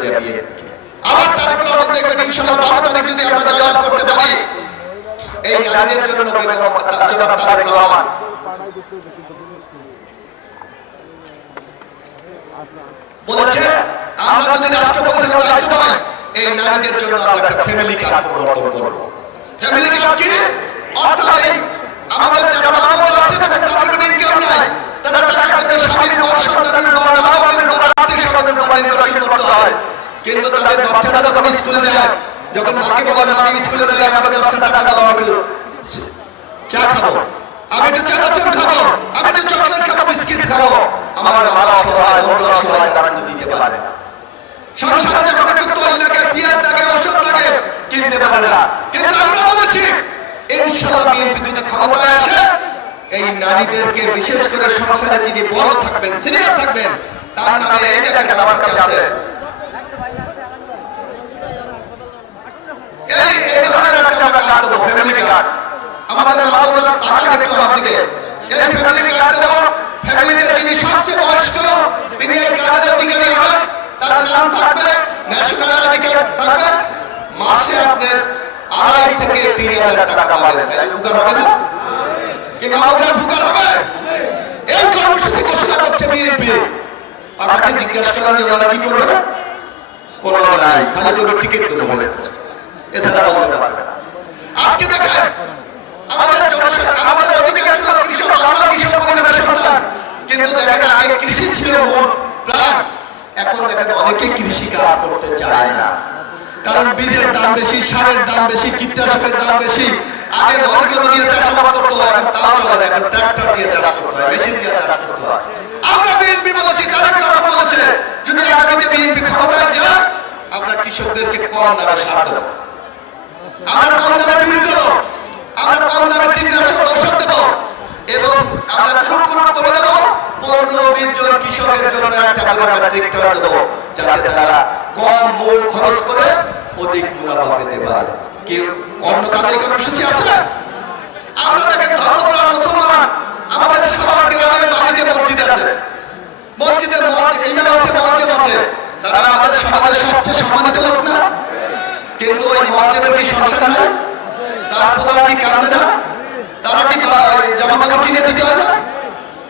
যে বিএনপি। আবার তারেক রহমান দেখবেন ইনশাআল্লাহ 12 তারিখ যদি আমরা জয়লাভ করতে পারি, এই নারীদের জন্য বেগম জনাব তারেক রহমান বলেছে, আমরা যদি রাষ্ট্র পরিচালনার দায়িত্ব পাই, এই নারীদের জন্য আমরা একটা ফ্যামিলি কার্ড প্রবর্তন করব। ফ্যামিলি কার্ড কি? অর্থাৎ আমাদের যারা বাবা আছে তাদের কোনো ইনকাম নাই, তারা টাকার জন্য স্বামীর উপর, সন্তানের উপর, বাবার উপর, আত্মীয় স্বজনের উপর নির্ভরশীল করতে হয়। কিন্তু তাদের বাচ্চারা যখন স্কুলে যায়, যখন মাকে বলে আমি স্কুলে যাই, আমাকে 10 টাকা দাও, আমি একটু চা খাবো, আমি একটু চানাচুর খাবো, আমি একটু চকলেট খাবো, বিস্কিট খাবো, আমার বাবা অসহায়, বন্ধু অসহায়, তারা কিন্তু দিতে পারে না। সংসারে যখন একটু তেল লাগে, পেঁয়াজ লাগে, ওষুধ লাগে, কিনতে পারে না। কিন্তু আমরা বলেছি ইনশাআল্লাহ বিএনপি যদি ক্ষমতায় আসে, এই নারীদেরকে বিশেষ করে সংসারে যিনি বড় থাকবেন, সিনিয়র থাকবেন, তার নামে এই দেখেন আমার কাছে আছে এই ধরনের একটা আমরা কার্ড দেবো, ফ্যামিলি কার্ড। আমাদের মা-বোনেরা তাকান একটু আমার দিকে, এই ফ্যামিলি কার্ড দেবো। ফ্যামিলিতে যিনি সবচেয়ে বয়স্ক, তিনি এই কার্ডের অধিকারী হবেন। তার নাম থাকবে, ন্যাশনাল আইডি কার্ড থাকবে। মাসে আপনার 2,500 থেকে 3,000 টাকা পাবেন। তাই উপকার হবে না? কি মা-বোনেরা উপকার হবে? এই কর্মসূচি ঘোষণা করছে বিএনপি। পাখাকে জিজ্ঞাসা করেন যে ওনারা কি করবে? কোনো নাই, খালি করবে টিকিট দেবো, এছাড়া বলতে পারবে না। আজকে দেখেন আমাদের আমাদের অধিকাংশ লোক কৃষক, আমরা কৃষক পরিবারের সন্তান, কিন্তু দেখেন আগে কৃষি ছিল মূল প্রাণ। এখন দেখেন অনেকে কৃষি কাজ করতে চায় না, কারণ বীজের দাম বেশি, সারের দাম বেশি, কীটনাশকের দাম বেশি। আগে গরু দিয়ে চাষাবাদ করতে হয়, এখন তাও চলে না, এখন ট্রাক্টর দিয়ে চাষ করতে হয়, মেশিন দিয়ে চাষ করতে হয়। আমরা বিএনপি বলেছি, তারেক রহমান বলেছে, যদি আগামীতে বিএনপি ক্ষমতায় যায়, আমরা কৃষকদেরকে কম দামে সার দেবো, আমরা কম দামে বীজ দেবো, আমরা কম দামে কীটনাশক ঔষধ দেবো, এবং আমরা গ্রুপ করে দেবো 15-20 জন কৃষকের জন্য একটা করে ট্রাক্টর দেবো, যাতে তারা কম মূল খরচ করে অধিক মুনাফা পেতে পারে। কি অন্য কারো এই কর্মসূচি আছে? আমরা দেখেন ধর্মপ্রাণ মুসলমান, আমাদের সবার গ্রামে বাড়িতে মসজিদ আছে, মসজিদে ইমাম আছে, মুয়াজ্জিন আছে, তারা আমাদের সমাজের সবচেয়ে সম্মানিত লোক না? কিন্তু ওই মুয়াজ্জিনের কি সংসার নাই? তার পোলা কি কাঁদে না? তারা কি জামা কাপড় কিনে দিতে হয় না?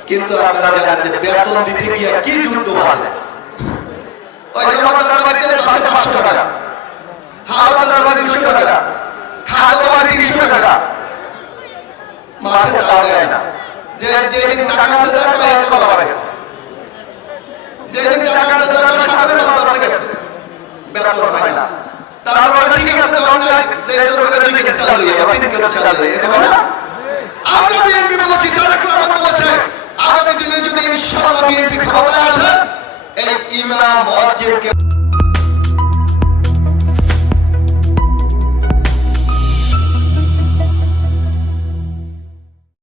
কিন্তু আপনারা জানেন যে বেতন দিতে গিয়ে কি যুদ্ধ বাজে। ওই জমাদার বাড়িতে মাসে 500 টাকা, হাওলাদার বাড়ি 200 টাকা, খাদো বাড়ি 300 টাকা, মাসে তাও দেয় না। যেদিন টাকা আনতে যায় কয় একা বাড়া গেছে, যেদিন টাকা আনতে যায় কয় সাগরে মাছ ধরতে গেছে, বেতন হয় না। তারপরে ঠিক আছে, যখন যে জোর করে 2 কেজি চাল লইয়া বা 3 কেজি চাল লইয়া, এরকম হয় না? আমরা বিএনপি বলেছি, তারেক রহমান বলেছে, আগামী দিনে যদি ইনশাআল্লাহ বিএনপি ক্ষমতায় আসে, এই ইমাম মুয়াজ্জিনকে